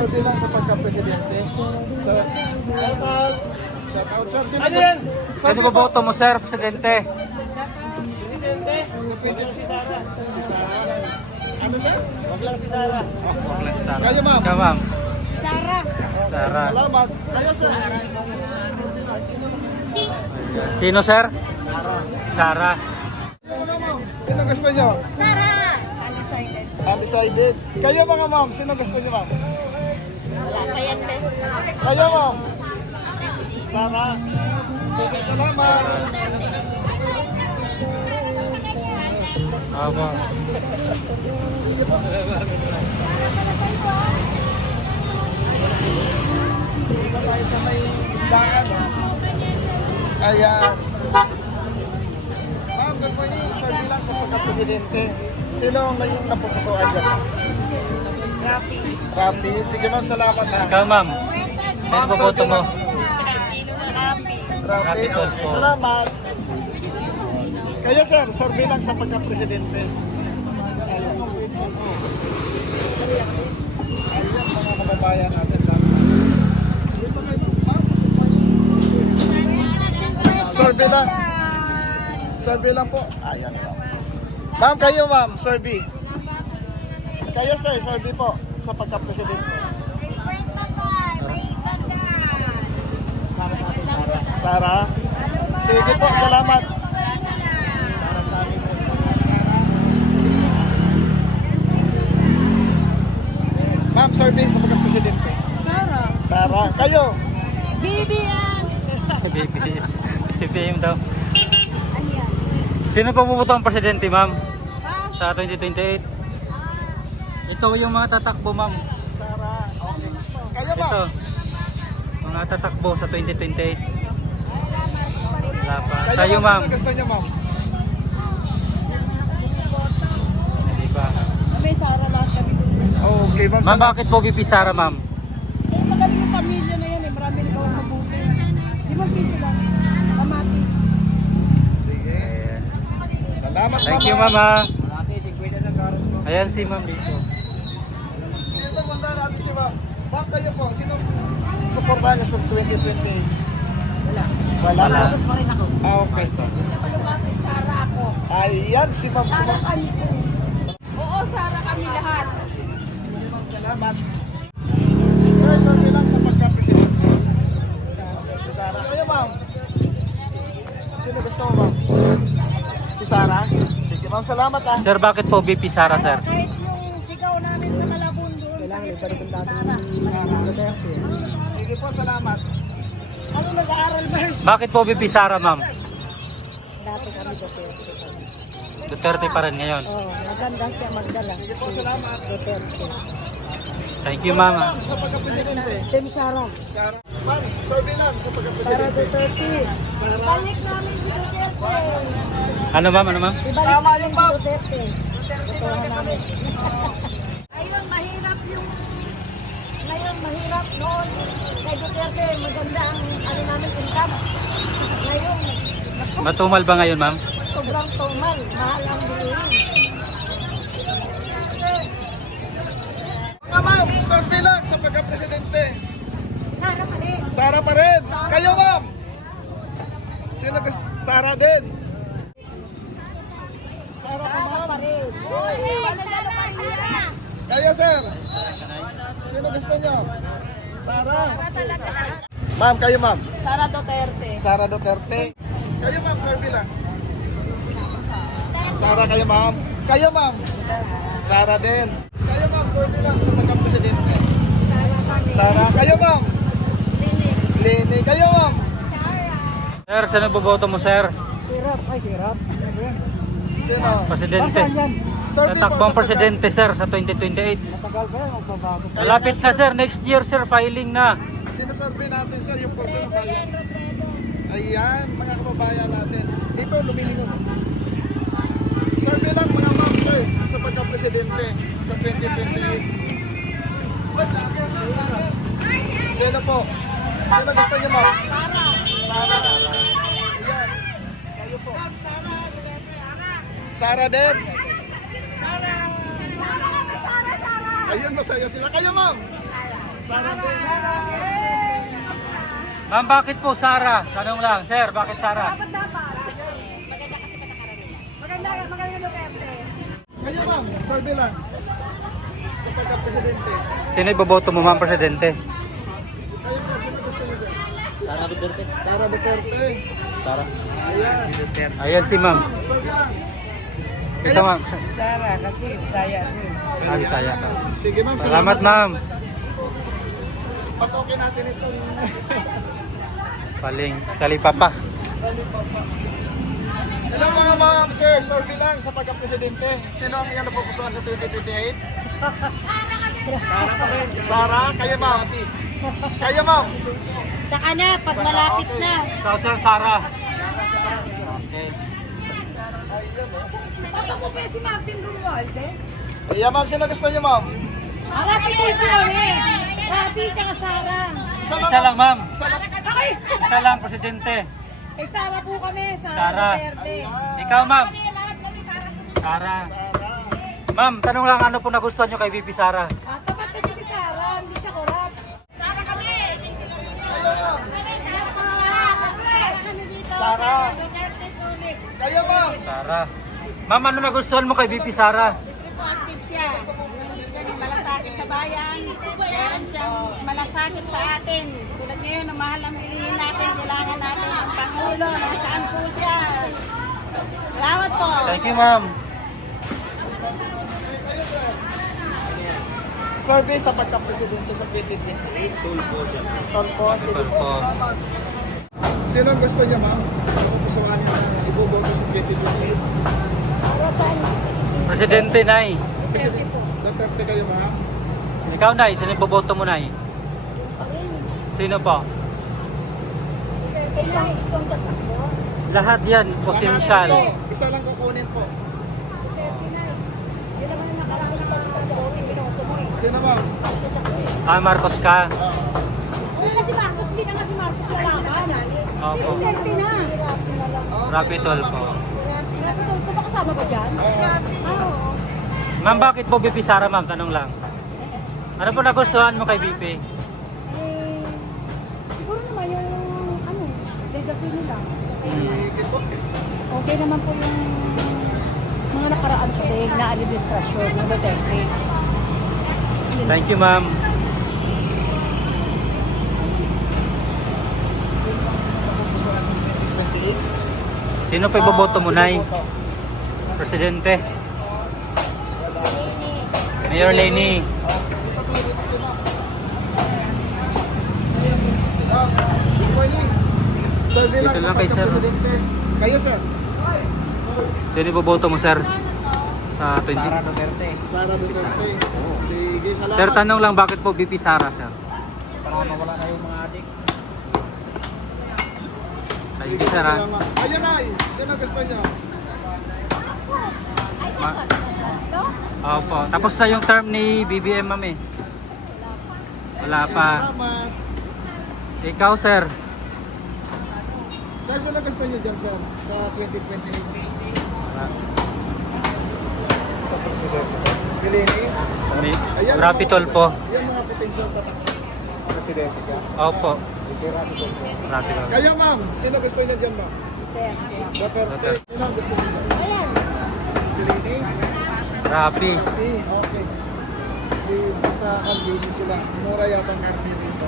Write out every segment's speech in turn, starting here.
survey lang sa pagka-presidente. So, shout out, sir. Sino ba boto mo, sir, presidente? Si Sarah. Ano, sir? Wag lang si Sara. Kayo, ma'am. Ikaw, ma'am. Sara. Sara. Salamat. Kayo, sir. Sino, sir? Sara. Sino gusto nyo? Sara. Undecided. Undecided. Kayo, mga ma'am. Sino gusto nyo, ma'am? Wala pa yan, be. Kayo, ma'am. Sara. Salamat. Aba. Dito tayo sa may isdaan. Ayan. Ma'am, good morning. Survey lang sa pagka-presidente. Sino ang naging napupusuan dyan? Rapi. Rapi. Sige, ma'am. Salamat, ha. Ikaw, ma'am. Sino ba boto mo? Rapi. Rapi. Rapi. Salamat. Kayo, sir. Survey lang sa pagka-presidente. Ayan. Ayan, mga kababayan natin. Dito kayo, ma'am. Survey lang. Survey lang po. Ayan. Ma'am, kayo, ma'am. Survey. Kayo, sir. Survey po sa pagka-presidente. Sara. Sige po, salamat. Ma'am, survey sa pagka-presidente. Sara. Sara. Kayo. Bibian. BBM daw. Ayan. Sino pa buboto ang presidente, ma'am? Ha? Sa 2028? Ito yung mga tatakbo, ma'am. Sara. Okay. Kayo, Ito. ma'am. Mga tatakbo sa 2028. Wala pa. Kayo, Sa'yo, ma'am. Sino gusto niyo, ma'am? Hindi pa. May Sara lahat kami. Oh, okay, ma'am. Ma'am, bakit po VP Sara, ma'am? Eh, magaling yung pamilya na yan eh. Marami na kawang mabuti. 5 piso lang. Kamatis. Sige. Salamat, Thank you, ma'am. Ayan si ma'am dito. Dito, punta natin si ma'am. Ma'am, kayo po. Sino supportahan niyo sa 2020? Wala. Wala. Wala. Tapos pa rin ako. Okay. Sara ako. Ayan, si ma'am. Sara kami. Oo, Sara kami lahat. Salamat. Sir, survey lang sa pagka-presidente. Si Sara. Kayo, ma'am. Sino gusto mo, ma'am? Si Sara? Sige, ma'am. Salamat, ah. Sir, bakit po VP Sara, sir? Kahit yung sigaw namin sa Malabon doon. Kailangan ibalik ang dati. Sige po, salamat. Ano nag-aaral ba? Bakit po VP Sara, ma'am? Dati kami Duterte. Duterte pa rin ngayon. Oo, maganda siya magdala. Sige po, salamat. Duterte. Thank you, ma'am. Sa pagka-presidente. Team Sara. Sara. Ma'am, survey lang sa Sara pagka-presidente. Duterte. Sara. Ibalik namin si Duterte. Ano, ma'am? Ano, ma'am? Ibalik Tama namin yung si ma'am. Duterte. Totohan namin. Ayun, mahirap yung... Ngayon, mahirap noon. Kay Duterte, maganda ang ano namin income. Ngayon, naku, Matumal ba ngayon, ma'am? sobrang tumal. Mahal ang bilihin. Mga ma'am, survey lang sa pagka-presidente. Sara pa rin. Sara pa rin. Kayo, ma'am. Sino gusto? Sara din. Sara pa, ma'am. Kayo, sir. Sino gusto nyo? Sara. Ma'am, kayo, ma'am. Sara Duterte. Sara Duterte. Kayo, ma'am, survey lang. Sara, kayo, ma'am. Kayo, ma'am. Sara din. Kayo, ma'am, survey lang sa pagka-presidente. Sara kami. Sara, kayo, ma'am. Lini, kayo, ma'am. Sir, sino boboto mo, sir? Sirap. Ay, sirap. Sino? Presidente. yan? Survey po Tatakbong sa presidente, sir, sa 2028. Matagal ba yan? Magbabago. Malapit na, sir. Next year, sir, filing na. Sino-survey natin, sir, yung person na kayo. Ayan, mga kababayan natin. Dito, lumilingon. Survey lang, mga ma'am, sir, sa pagka-presidente sa 2028. Sino po? Sino gusto niyo, ma'am? Sara. Ayan. Kayo po. Sara din. Ayun, masaya sila. Kayo, ma'am. Sara din. Ma'am, bakit po Sara? Tanong lang, sir, bakit Sara? Dapat. Maganda kasi patakaran nila. Maganda Duterte. Kayo ma'am, survey lang. Sa pagka-presidente. Sino iboboto mo, ma'am, presidente? Kayo sir, sino gusto niyo sir? Sara Duterte. Sara Duterte. Sara. Ayan. Ayan si ma'am. Survey lang. Ito ma'am. Sara, kasi saya rin. Ay, saya ka. Sige ma'am, Salamat ma'am. Pasokin natin itong Paling, kalipapa. Kalipapa. Hello mga ma'am, sir, survey lang sa pagka-presidente. Sino ang iyong napupusuan sa 2028? Sara pa rin. Sara, kayo ma'am. Kayo ma'am. Saka na, pag malapit Okay. na. So, sir, Sara. Okay. Ayan mo. Bata mo ba si Martin Romualdez? Ayan ma'am, sino gusto niyo ma'am? Rapi ko kami. Rapi tsaka Sara. Isa lang, ma'am. Isa lang. Okay. Isa lang, presidente. Eh, Sara po kami. Sara. Sara Duterte. Ikaw, ma'am. Sara. Sara. Ma'am, tanong lang, ano po nagustuhan nyo kay VP Sara? Tapat kasi si Sara. Hindi siya korap. Kayo ma'am. Kami dito. Sara. Duterte sulit. Kayo ma'am. Sara. Ma'am, ano nagustuhan mo kay VP Sara? Siyempre po active siya. Yan, malasakit sa bayan. Meron siyang malasakit sa atin. Tulad ngayon, ang mahal ang bilihin natin. Kailangan natin ng Pangulo. Nasaan po siya? Salamat po. Thank you, ma'am. Kayo sir. Survey sa pagka-presidente sa 2028. Tulpo siya. Tulpo. Tulpo. Sino ang gusto niya ma'am? Napupusuan niya na iboboto sa 2028? Para saan? Presidente, Nay. Duterte po. Duterte kayo ma'am? Ikaw, Nay. Sino iboboto mo, Nay? Sino po? Kailan itong tatakbo? Lahat yan, potential. Lahat ito, isa lang kukunin po. Duterte na. Hindi naman yung nakaraos pa kasi ako yung binoto mo eh. Sino ma'am? Tapos ako eh. Ah, Marcos ka. Kasi Marcos, hindi na kasi Marcos lalaban. Opo. Duterte na. Rapi Tulfo. Rapi Tulfo ba kasama ba dyan? Oo. Ma'am, bakit po VP Sara, ma'am? Tanong lang. Ano po nagustuhan mo kay VP? Eh, siguro naman yung ano, legacy nila. Sige po. Okay naman po yung mga nakaraan kasi na administrasyon ng Duterte. Thank you, ma'am. Napupusuan sa 2028? Sino pa iboboto mo, Nay? Presidente. Mayor Lenny. Good morning. Survey lang Dito sa lang kay sir. pagka-presidente. Kayo sir? Sino iboboto mo, sir? Sa 20... Sara Duterte. Sige, salamat. Sir, tanong lang, bakit po VP Sara, sir? Para mawala na yung mga adik. Thank you, sir, ha? Salamat. Ayan ay, sino gusto niyo? Opo. Tapos na yung term ni BBM, ma'am, eh. Wala pa. Salamat. Ikaw, sir. Sir, sino gusto niyo dyan sir? Sa 2028? Si Lenny? Rapi Tulfo. Yan mga potential tatakbo. Presidente siya? Opo. Hindi Rapi Tulfo. Rapi Tulfo. Kayo ma'am, sino gusto niyo dyan ma'am? Duterte. Sino ang gusto niyo dyan? Si Lenny? Rapi. Okay. Basta busy sila. Mura yata ang karne dito.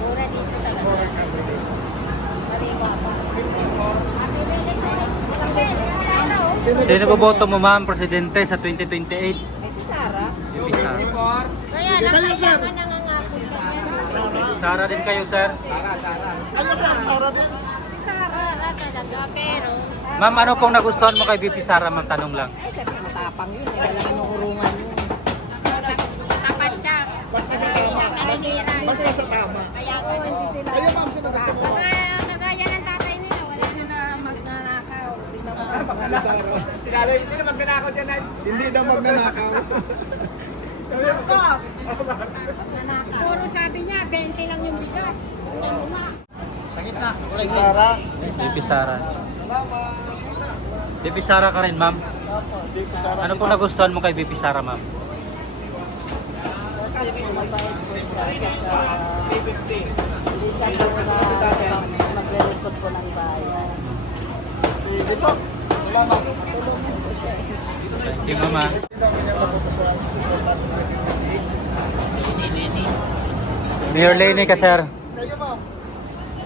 Mura dito talaga. Mura ang karne dito. Sino boboto mo, ma'am, presidente sa 2028? Eh, si Sara. VP Sara. Kaya Kayo sir? nangangako siya. Sara din kayo, sir. Ano sir? Sara din? Si Sara talaga, pero... Ma'am, ano pong nagustuhan mo kay VP Sara, ma'am? Tanong lang. Ay, siyempre matapang yun. Eh, wala nang urungan yun. Tapat siya. Basta sa tama. Basta sa tama. Kaya ako hindi sila... Kayo ma'am, sino gusto mo ma'am? Kagaya ng tatay nila, wala na magnanakaw. Si Sara. Sino magnanakaw dyan ay? Hindi na magnanakaw. Puro sabi niya, 20 lang yung bigas. Sa gitna. Si Sara. VP Sara. Salamat. VP Sara ka rin, ma'am. Si Sara. Ano pong nagustuhan mo kay VP Sara, ma'am? Kasi mabait po siya. Hindi siya po magre-record po ng bayan. Sige po. Salamat. Tulungan po siya. Thank you, mama. Sino ang inyong napupusuan sa suporta sa 2028? Mayor Lenny ka, sir. Kayo, ma'am.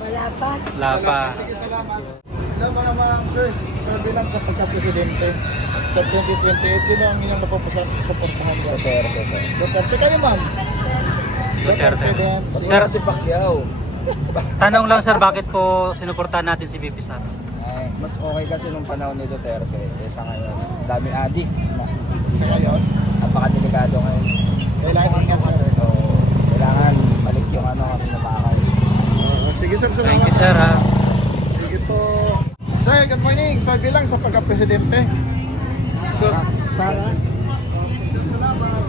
Wala pa. Wala pa. Sige, salamat. Hello mga ma'am, sir. Sir, bilang sa pagka-presidente sa 2028, sino ang inyong napupusuan sa suportahan ko? Duterte kayo, ma'am. Duterte. din. Sir, si Pacquiao. tanong lang, sir, bakit po sinuportahan natin si VP Sara? Ay, mas okay kasi nung panahon ni Duterte kaysa ngayon. Dami adik. Sa ngayon, Napakadelikado ngayon. kailangan ingat, sir. So, kailangan balik yung ano kami na bakal. Sige, sir. Thank Salamat. you, sir, ha. Sige po. Sir, good morning. Sir, bilang sa pagka-presidente. Sir, Sara. Sir, salamat.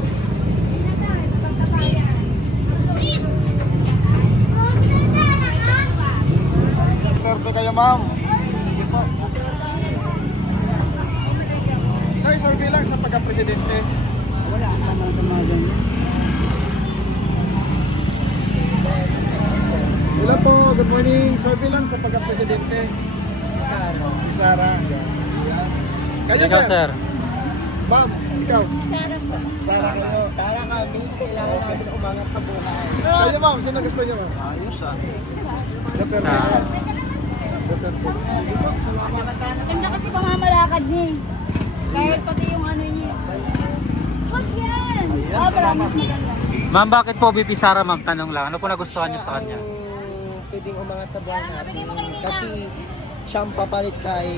Duterte kayo, ma'am. Sige po. Sir, bilang sa pagka-presidente. Wala ka naman sa mga ganyan. Hello po, good morning. Sir, bilang sa pagka-presidente. Si Sara. Kayo, Ikaw, sir. Ma'am, ikaw. Sarap po. Sara kayo. Para kami, kailangan natin umangat sa buhay. Kayo, ma'am. Sino gusto niyo, ma'am? Ayos ah. Duterte. Sara. Duterte. Sige po, salamat. Maganda kasi pamamalakad niya eh. Kahit pati yung ano niya. Huwag yan! Oh, promise maganda. Ma'am, bakit po VP Sara, ma'am? Tanong lang. Ano po nagustuhan niyo sa kanya? Pwedeng umangat sa buhay natin kasi siyang papalit kay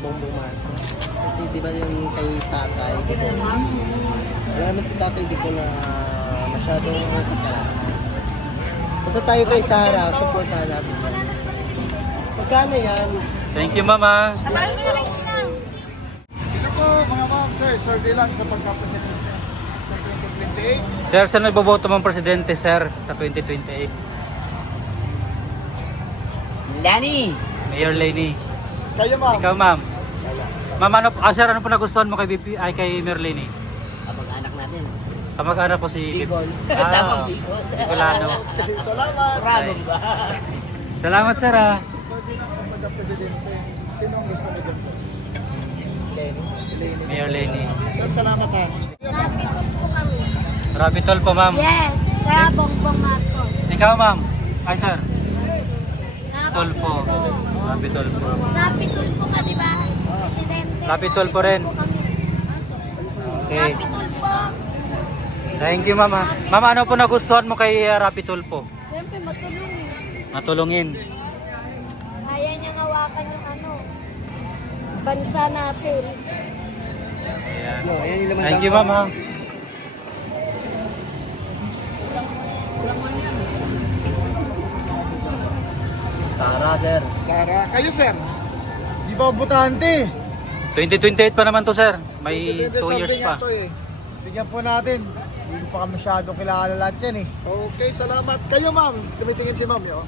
Bongbong Marcos. Kasi di ba yung kay tatay, di ko wala naman si tatay, di ko na masyadong kasalanan. Basta tayo kay Sara, supportahan natin yan. Magkano yan? Thank you, mama. Sino po, mga ma'am, sir? Sir, bilang sa pagka-presidente sa 2028. Sir, saan nagboboto mong presidente, sir, sa 2028? Lani! Mayor Lenny. Kayo, ma'am. Ikaw, ma'am. Ma'am, sir, ano po nagustuhan mo kay VP, ay kay Mayor Lenny? Kapag-anak natin. Kamag-anak po si Bicol. Ah, Tamang Bicol. Bicolano. Salamat. Rado ba? Salamat, sir, ha. Sir, bilang sa pagka-presidente, sino ang gusto niyo dyan, sir? Lenny. Mayor Lenny. Sir, salamat, ha. Rapitol po, ma'am. Yes, kaya Bongbong Marcos. Ikaw, ma'am. Ay, sir. Kaya Tulpo. Rapitol po. Rapitol po ka, di ba? Presidente. Rapitol po rin. Okay. Rapitol po. Thank you, ma'am, ha. Ma'am, ano po nagustuhan mo kay Rapitol po? Siyempre, matulong eh. Matulungin. Kaya niyang hawakan yung ano, bansa natin. Ayan. Thank you, ma'am, ha. Sara, sir. Sara. Kayo, sir. Di ba butante? 2028 pa naman to, sir. May 2 years pa. Bigyan po natin. Hindi pa kami masyadong kilala lahat yan eh. Okay, salamat. Kayo, ma'am. Tumitingin si ma'am, yo.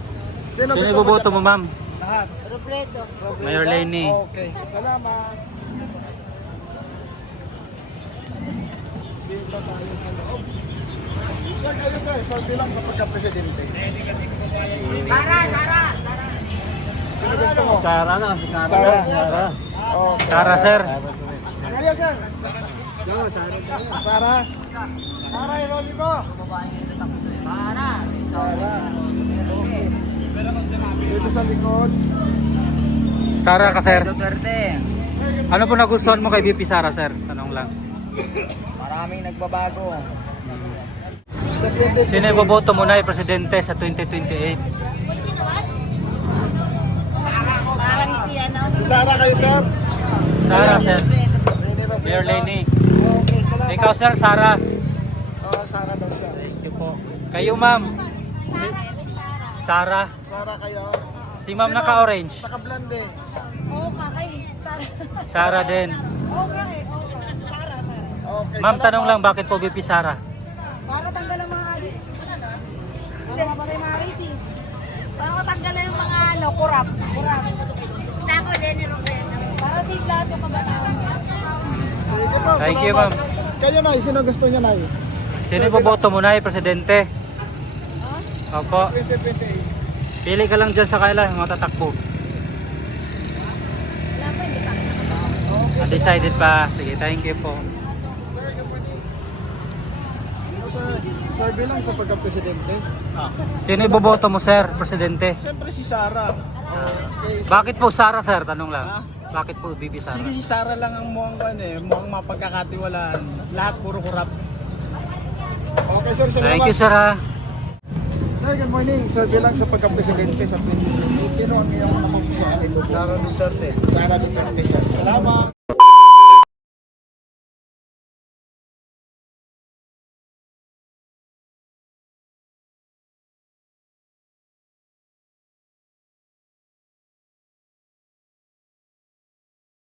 Sino Sino gusto iboboto dyan, mo, ma'am? Lahat. Robredo. Mayor Lenny. Okay, salamat. Dito tayo sa loob. Sir, kayo, sir. Sir, bilang sa pagka-presidente. Sino gusto mo? Sara na kasi Sara. Okay. Tara, sir. Kayo, sir. Sara. Sara, iroli mo. Sara. Okay. Dito sa likod. Sara ka, sir. Duterte. Ano po nagustuhan mo kay VP Sara, sir? Tanong lang. Maraming nagbabago. Sa 20. Sino iboboto mo na presidente sa 2028? Parang si ano, Si Sara kayo, sir. Sara, sir. Lenny Robredo. Mayor Lenny. Okay, salamat. Ikaw, sir, Sara. Oh, Sara daw siya. Thank you po. Kayo, ma'am. Sara. Sara kayo. Si ma'am naka-orange. Naka-blonde eh. Oo, kakay. Sara. Sara din. Okay, okay. Sara, Sara. Okay, Ma'am, salamat. tanong lang, bakit po VP Sara? para tanggal ang mga adik. Para mapatay mga rapists. Para matanggal na yung mga ano, kurap. Ako din yung Robredo. Para safe lahat yung kabataan. Sige po, Thank you, salamat. ma'am. Kayo, Nay. Sino gusto niya, Nay? Sino iboboto mo na presidente? Opo. 2028. Pili ka lang dyan sa kaila, yung mga tatakbo. Wala pa, hindi pa ako nakapag- Okay, Undecided pa. Sige, thank you po. Sir, good morning. Sir, bilang sa pagka-presidente, Sino iboboto mo, sir, presidente? siyempre si Sara. Okay, Bakit po Sara, sir? Tanong lang. Bakit po Bibi Sara? Sige, si Sara lang ang mukhang mapagkakatiwalaan. Lahat puro kurap. Okay, sir, salamat. Thank you, sir, ha. Sir, good morning. Sir, bilang sa pagka-presidente sa 2028, sino ang iyong napupusuan? Sara Duterte. Sara Duterte, sir. Salamat.